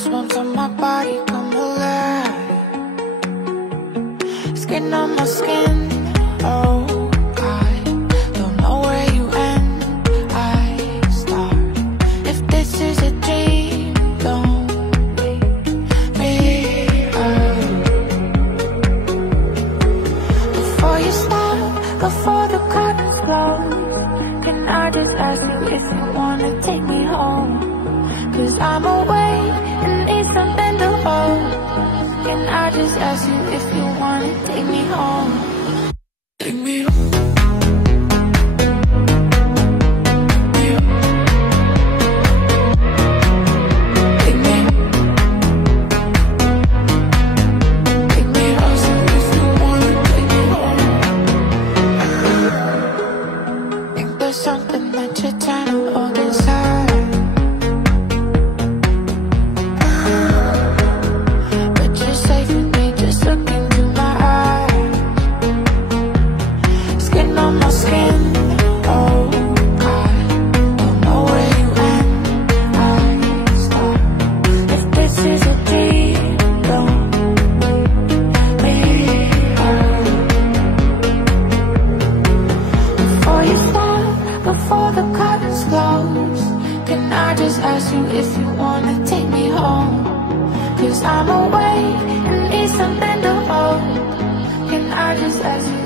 goosebumps on my body come alive. Skin on my skin, oh, I don't know where you end, I start. If this is a dream, don't wake me up. Before you stop, before the curtains close, can I just ask you if you wanna take me home? 'Cause I'm awake and need something to hold. Can I just ask you if you wanna take me home? Take me home. Something that you're trying to hold inside, but you're safe with me, just look into my eyes. Skin on my skin, oh, I don't know where you end, I start. If this is a dream, don't wake me up. Before you stop, before the curtains close, can I just ask you if you wanna take me home? 'Cause I'm awake and need something to hold. Can I just ask you